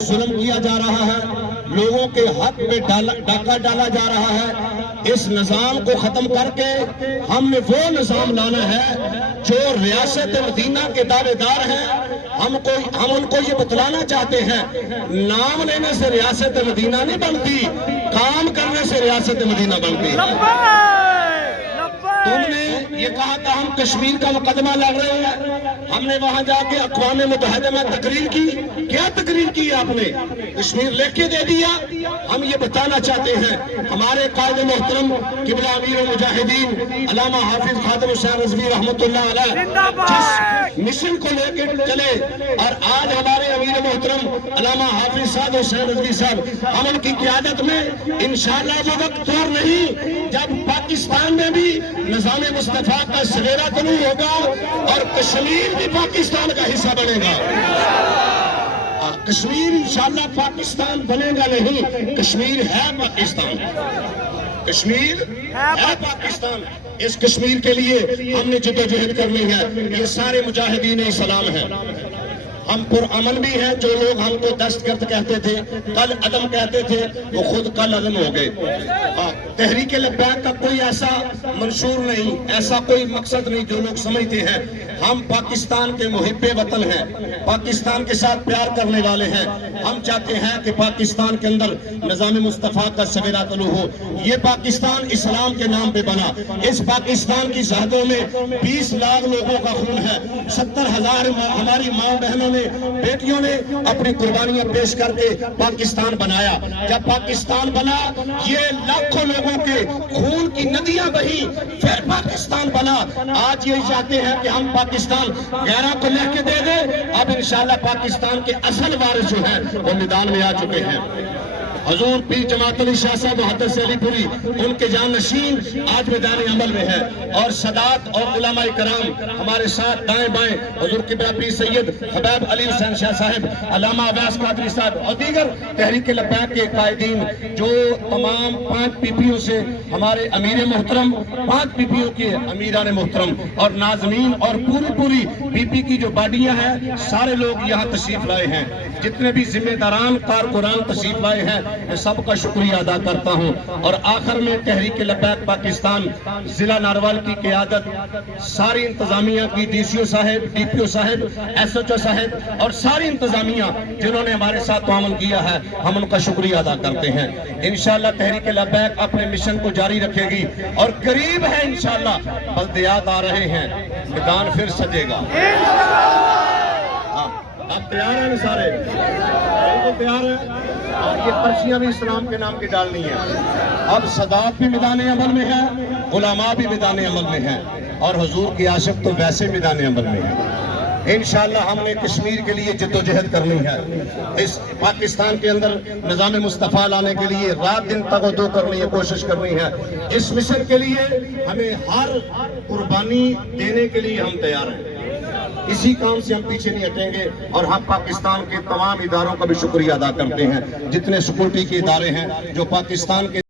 ظلم کیا جا رہا ہے، لوگوں کے حق پہ ڈاکہ ڈالا جا رہا ہے۔ اس نظام کو ختم کر کے ہم نے وہ نظام لانا ہے جو ریاست مدینہ کے دعوے دار ہیں۔ ہم ان کو یہ بتلانا چاہتے ہیں، نام لینے سے ریاست مدینہ نہیں بنتی، کام کرنے سے ریاست مدینہ بنتی ہے۔ تم نے یہ کہا تھا ہم کشمیر کا مقدمہ لڑ رہے ہیں، ہم نے وہاں جا کے اقوام متحدہ میں تقریر کی۔ کیا تقریر کی آپ نے؟ کشمیر لکھ کے دے دیا۔ ہم یہ بتانا چاہتے ہیں، ہمارے قائد محترم قبلہ امیر المجاہدین علامہ حافظ خادم حسین رضوی رحمۃ اللہ علیہ جس مشن کو لے کے چلے، اور آج ہمارے امیر محترم علامہ حافظ سعد حسین رضوی صاحب، ہم ان کی قیادت میں انشاءاللہ وہ وقت دور نہیں جب پاکستان میں بھی نظام مصطفیٰ کا سویرا طلوع ہوگا اور کشمیر بھی پاکستان کا حصہ بنے گا۔ کشمیر انشاءاللہ پاکستان بنے گا نہیں، کشمیر ہے پاکستان، کشمیر ہے پاکستان۔ اس کشمیر کے لیے ہم نے جدوجہد کرنی ہے۔ یہ سارے مجاہدین اسلام ہیں، ہم پرامن بھی ہیں۔ جو لوگ ہم کو دستگرد کہتے تھے، کل عدم کہتے تھے، وہ خود کل عدم ہو گئے۔ تحریک لبیک کا کوئی ایسا منشور نہیں، ایسا کوئی مقصد نہیں جو لوگ سمجھتے ہیں۔ ہم پاکستان کے محب وطن ہیں، پاکستان کے ساتھ پیار کرنے والے ہیں۔ ہم چاہتے ہیں کہ پاکستان کے اندر نظام مصطفیٰ کا سویرا طلوع ہو۔ یہ پاکستان اسلام کے نام پہ بنا۔ اس پاکستان کی سرحدوں میں 20 لاکھ لوگوں کا خون ہے، 70,000 ہماری ماں بہنوں نے، بیٹیوں نے اپنی قربانیاں پیش کر کے پاکستان بنایا۔ جب پاکستان بنا، یہ لاکھوں لوگوں کے خون کی ندیاں بہی، پھر پاکستان بنا۔ آج یہ چاہتے ہیں کہ ہم پاکستان غیرہ کو لے کے دے دیں۔ اب انشاءاللہ پاکستان کے اصل وارث جو ہیں وہ میدان میں آ چکے ہیں۔ حضور پیر جماعت علی شاہ صاحب محدث علی پوری، ان کے جانشین آج میدان عمل میں ہے، اور سادات اور علماء کرام ہمارے ساتھ دائیں بائیں، حضور قبلہ پیر سید حبیب علی حسین شاہ صاحب، علامہ اویس قادری صاحب اور دیگر تحریک لبیک کے قائدین، جو تمام 5 پیپیوں سے ہمارے امیر محترم، 5 پیپیوں کے امیران محترم اور ناظمین اور پوری پی پی کی جو باڈیاں ہیں، سارے لوگ یہاں تشریف لائے ہیں۔ جتنے بھی ذمہ داران کارکنان تشریف لائے ہیں، میں سب کا شکریہ ادا کرتا ہوں۔ اور آخر میں تحریک لبیک پاکستان ضلع نارول کی قیادت، ساری انتظامیہ کی، ڈی سی او صاحب، ڈی پی او صاحب، ایس ایچ او صاحب اور ساری انتظامیہ جنہوں نے ہمارے ساتھ تعاون کیا ہے، ہم ان کا شکریہ ادا کرتے ہیں۔ انشاءاللہ تحریک لبیک اپنے مشن کو جاری رکھے گی، اور قریب ہے انشاءاللہ بلدیات آ رہے ہیں، میدان پھر سجے گا۔ اب تیار ہیں سارے؟ تیار ہیں؟ یہ پرچیاں بھی اسلام کے نام کی ڈالنی ہے۔ اب سادات بھی میدان عمل میں ہے، علماء بھی میدان عمل میں ہیں، اور حضور کی عاشق تو ویسے میدان عمل میں ہے۔ انشاءاللہ ہم نے کشمیر کے لیے جدوجہد کرنی ہے۔ اس پاکستان کے اندر نظام مصطفیٰ لانے کے لیے رات دن تگودو کرنی ہے، کوشش کرنی ہے۔ اس مشن کے لیے ہمیں ہر قربانی دینے کے لیے ہم تیار ہیں۔ اسی کام سے ہم پیچھے نہیں ہٹیں گے، اور ہم پاکستان کے تمام اداروں کا بھی شکریہ ادا کرتے ہیں، جتنے سیکورٹی کے ادارے ہیں جو پاکستان کے